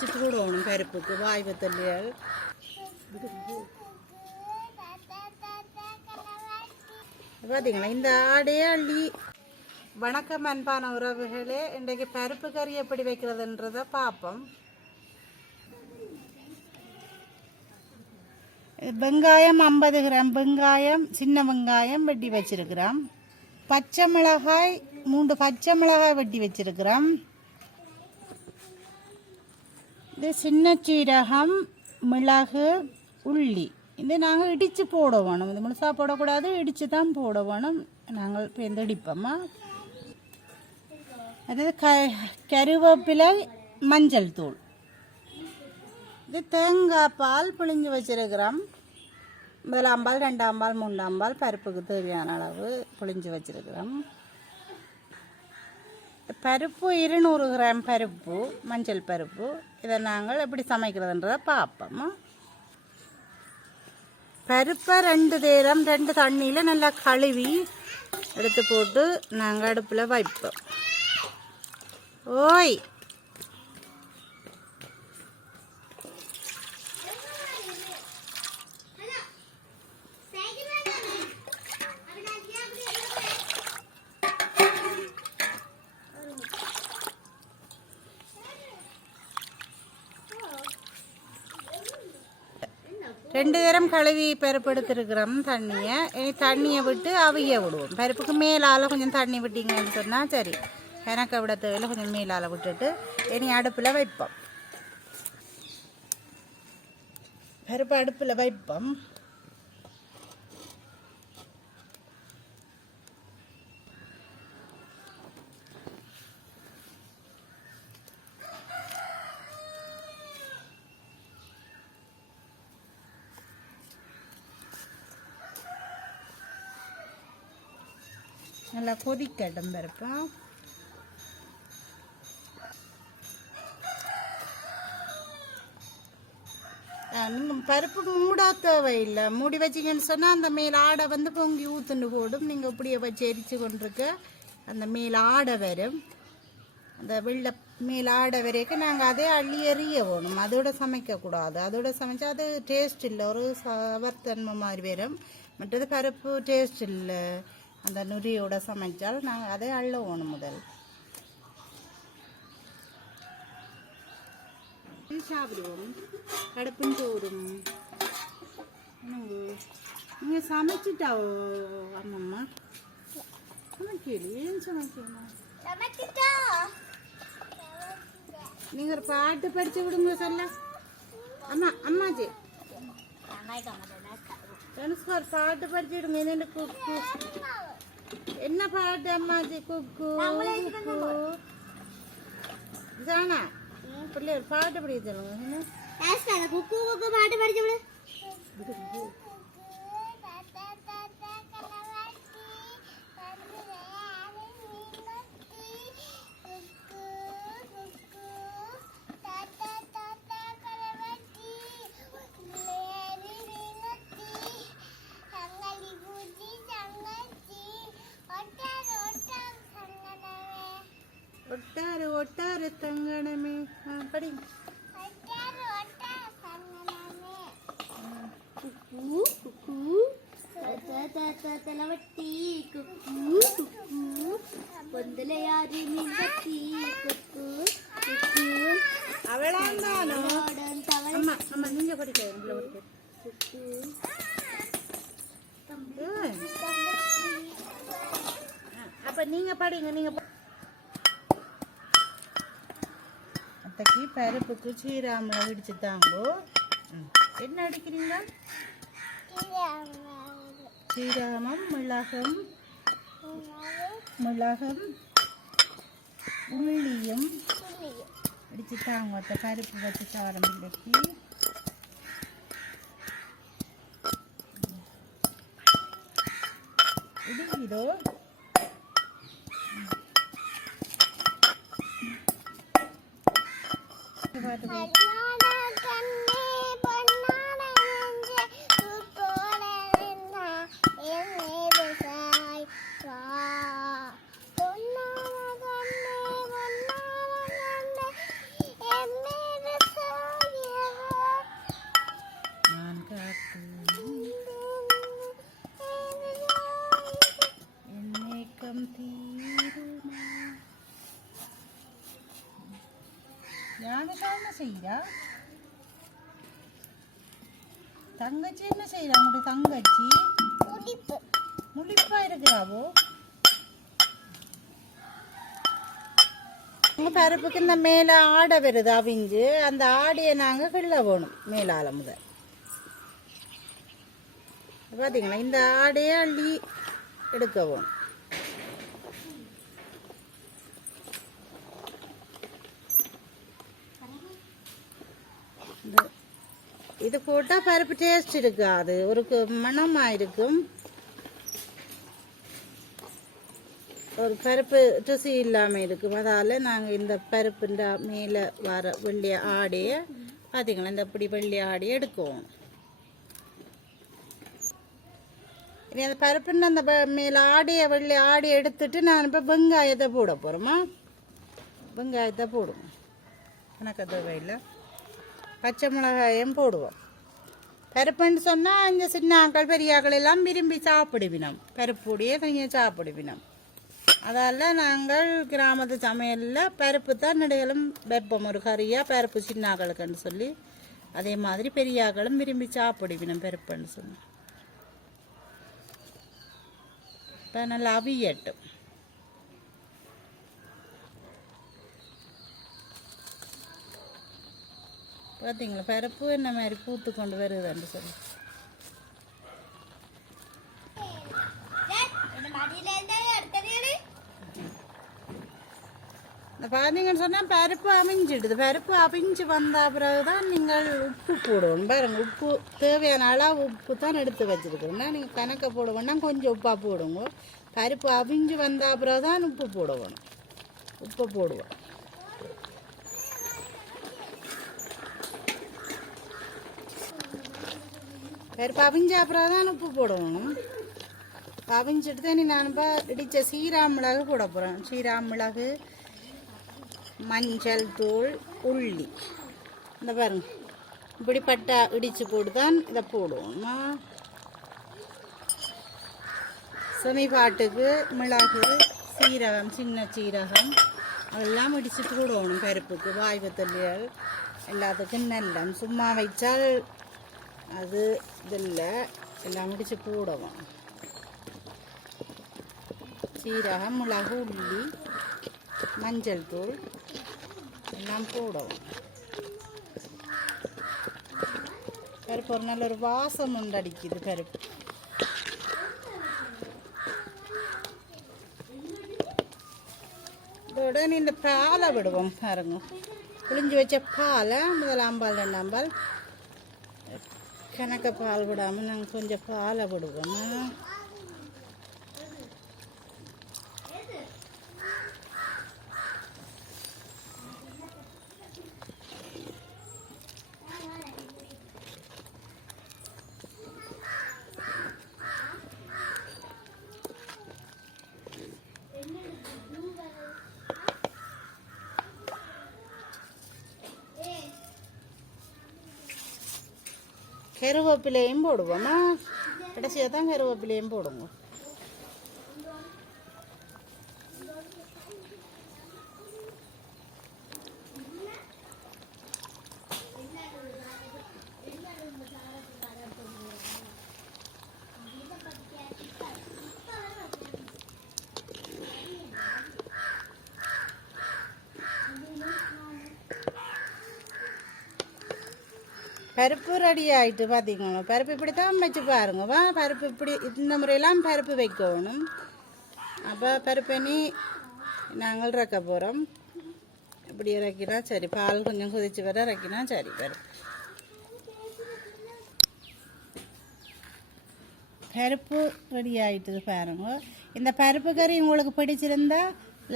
இடிச்சிட்டு விடணும் பருப்புக்கு வாய் வத்தல்கள். பார்த்தீங்களா இந்த ஆடே அள்ளி. வணக்கம் அன்பான உறவுகளே, இன்றைக்கு பருப்பு கறி எப்படி வைக்கிறதுன்றதை பார்ப்போம். வெங்காயம் 50 கிராம் வெங்காயம், சின்ன வெங்காயம் வெட்டி வச்சிருக்கிறோம். பச்சை மிளகாய் 3 பச்சை மிளகாய் வெட்டி வச்சிருக்கிறோம். இது சின்ன சீரகம், மிளகு, உள்ளி. இது நாங்கள் இடித்து போட வேணும். இது முழுசாக போடக்கூடாது, இடித்து தான் போட வேணும். நாங்கள் இப்போ எந்த இடிப்போம்மா. அதாவது கருவேப்பிலை, மஞ்சள் தூள். இது தேங்காய் பால் பிழிஞ்சு வச்சிருக்கிறோம். 1 பால், 2 பால், 3 பால் பருப்புக்கு தேவையான அளவு பிழிஞ்சு வச்சிருக்கிறோம். பருப்பு 200 கிராம் பருப்பு, மஞ்சள் பருப்பு. இதை நாங்கள் எப்படி சமைக்கிறதுன்றதை பார்ப்போம். பருப்பை 2 நேரம் 2 தண்ணியில் நல்லா கழுவி எடுத்து போட்டு நாங்கள் அடுப்பில் வைப்போம். ஓய் ரெண்டு நேரம் கழுவி பருப்பு எடுத்துருக்கிறோம் தண்ணியை. தண்ணியை விட்டு அவிய விடுவோம். பருப்புக்கு மேலால் கொஞ்சம் தண்ணி விட்டிங்கன்னு சொன்னால் சரி. எனக்கு விட தேவையில்லை, கொஞ்சம் மேலால் விட்டுட்டு இனி அடுப்பில் வைப்போம். பருப்பு அடுப்பில் வைப்போம். நல்லா கொதிக்கட்டும் பருப்பு. நீங்கள் பருப்பு மூடா தேவையில்லை. மூடி வச்சிங்கன்னு சொன்னால் அந்த மேல் ஆடை வந்து பொங்கி ஊத்துண்டு போடும். நீங்கள் இப்படியே வச்சு எரித்து கொண்டிருக்க அந்த மேல் ஆடை வரும். அந்த வெள்ளை மேல் ஆடை வரைக்கும் நாங்கள் அதே அள்ளி எறிய வேணும். அதோட சமைக்கக்கூடாது. அதோட சமைச்சா அது டேஸ்ட் இல்லை, ஒரு சவர்த்தன்மை மாதிரி வரும். மற்றது பருப்பு டேஸ்ட் இல்லை. அந்த நுரியோட சமைச்சால் நாங்கள் அதை அள்ள வேணும். முதல் சாப்பிடுவோம். கடுப்பும் சோறும் நீங்கள் சமைச்சிட்டாவோ அம்மம்மா? சமைக்கல, ஏன் சமைக்கணும்? நீங்கள் ஒரு பாட்டு படித்து விடுங்க சொல்ல. அம்மா அம்மாஜி எனக்கு ஒரு பாட்டு படிச்சு விடுங்க. என்ன குக்கு, என்ன பாட்டு அம்மாஜி? குக்கு ஜானா பிள்ளைய பாட்டு படிக்க சொல்லுங்க. குக்கு குக்கு பாட்டு படிச்சு விடு. ஒட்டாரு ஒட்டாரு தங்கணமே படி. குக்கு குக்கு தலவட்டி குக்கு குக்கு பொந்தலையாரி மீன்பட்டி குக்கு குக்கு அவளாந்தானோ. அம்மா அம்மா நீங்க படிக்க குக்கு. அப்ப நீங்க படிங்க. நீங்க அத்தைக்கு பருப்புக்கு சீராமலை இடிச்சு தாங்கோ. என்ன அடிக்கிறீங்க? சீரகமும் மிளகும் உள்ளியும் இடிச்சு தாங்க. அத்தை பருப்பு வச்சு சாரம் இல்லைக்கு இடிக்குதோ. என்ன செய்கிறா தங்கச்சி? என்ன செய்கிறா உங்களுடைய தங்கச்சி? முழிப்பா இருக்கிறாவோ? பருப்புக்கு இந்த மேலே ஆடை வருது அவிஞ்சு, அந்த ஆடையை நாங்கள் கிள்ள போகணும் மேலால முதல். பார்த்தீங்களா, இந்த ஆடையை அள்ளி எடுக்க போகணும். இது போட்டால் பருப்பு டேஸ்ட் இருக்காது, ஒரு மணமாக இருக்கும், ஒரு பருப்பு ருசி இல்லாமல் இருக்கும். அதால் நாங்கள் இந்த பருப்புன்ற மேலே வர வெள்ளை ஆடையை பார்த்தீங்களா, இந்த இப்படி வெள்ளை ஆடையை எடுக்குவோம். இனி அந்த பருப்புன்னு அந்த மேலே ஆடையை வெள்ளை ஆடையை எடுத்துட்டு நான் இப்போ வெங்காயத்தை போட போகிறோமா. வெங்காயத்தை போடுவோம், கணக்கத்தவையில் பச்சை மிளகாயும் போடுவோம். பருப்புன்னு சொன்னால் இந்த சின்ன ஆக்கள் பெரிய ஆக்கள் எல்லாம் விரும்பி சாப்பிடுவினோம், பருப்புடைய கொஞ்சம் சாப்பிடுவினோம். அதால் நாங்கள் கிராமத்து சமையலில் பருப்பு தான் நடுகளும் வைப்போம், ஒரு கறியாக பருப்பு சின்ன ஆக்களுக்குன்னு சொல்லி. அதே மாதிரி பெரிய ஆக்களும் விரும்பி சாப்பிடுவினோம் பருப்புன்னு சொன்னோம். இப்போ நல்லா அவியட்டும். பார்த்தீங்களா பருப்பு என்ன மாதிரி பூத்து கொண்டு வருதுன்னு சொல்லி. இந்த பார்த்தீங்கன்னு சொன்னால் பருப்பு அவிஞ்சிடுது. பருப்பு அவிஞ்சு வந்த பிறகு தான் நீங்கள் உப்பு போடணும். பாருங்க, உப்பு தேவையான அளவு உப்பு தான் எடுத்து வச்சுருக்கோம்னா நீங்கள் கணக்கை போடுவோம்னா கொஞ்சம் உப்பாக போடுங்க. பருப்பு அவிஞ்சு வந்த பிறகு தான் உப்பு போடணும். உப்பு போடுவோம். பருப்பு அவிஞ்ச அப்புறம் தான் உப்பு போடணும். அவிஞ்சிட்டு தான் நான் இப்போ இடித்த சீரா மிளகு போட போகிறேன். சீரா மிளகு, மஞ்சள் தூள், உள்ளி. இந்த பாருங்க, இப்படி பட்டா இடித்து போட்டு தான் இதை போடுவோம். சுமி பாட்டுக்கு மிளகு, சீரகம், சின்ன சீரகம் அதெல்லாம் இடிச்சுட்டு போடணும். பருப்புக்கு வாய் வத்தல் எல்லாத்துக்கும் நல்ல. சும்மா வைச்சால் அது இதில் எல்லாம் முடிச்சு போடுவோம். சீரகம், மிளகு, உள்ளி, மஞ்சள் தூள் எல்லாம் போடுவோம். பருப்பு ஒரு நல்ல ஒரு வாசம் உண்டு அடிக்குது பருப்பு. இதோட இந்த பாலை விடுவோம். பாருங்க, புளிஞ்சு வச்ச பாலை முதலாம் பால் ரெண்டாம் பால் கணக்க பால் விடாமல் நாங்கள் கொஞ்சம் பாலை விடுவோம். கருவேப்பிலையும் போடுவோம்மா. கடைசியாக தான் கருவேப்பிலையும் போடுங்க. பருப்பு ரெடி ஆகிட்டு பார்த்தீங்கன்னா, பருப்பு இப்படி தான் வச்சு பாருங்கப்பா. பருப்பு இப்படி இந்த முறையெல்லாம் பருப்பு வைக்கணும். அப்போ பருப்பணி நாங்கள் இறக்க போகிறோம். இப்படி இறக்கினா சரி, பால் கொஞ்சம் கொதிச்சு வர இறக்கினா சரி. பருப்பு ரெடி ஆகிட்டு பாருங்க. இந்த பருப்பு கறி உங்களுக்கு பிடிச்சிருந்தா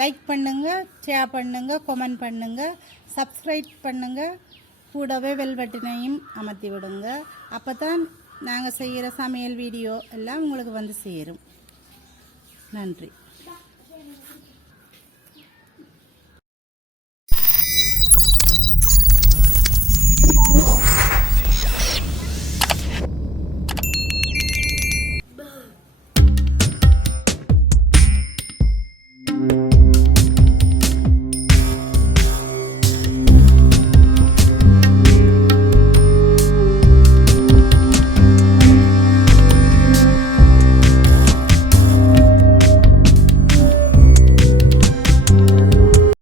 லைக் பண்ணுங்கள், ஷேர் பண்ணுங்கள், கமெண்ட் பண்ணுங்கள், சப்ஸ்கிரைப் பண்ணுங்கள். கூடவே பெல் பட்டனையும் அமர்த்தி விடுங்க. அப்போ தான் நாங்கள் செய்கிற சமையல் வீடியோ எல்லாம் உங்களுக்கு வந்து சேரும். நன்றி.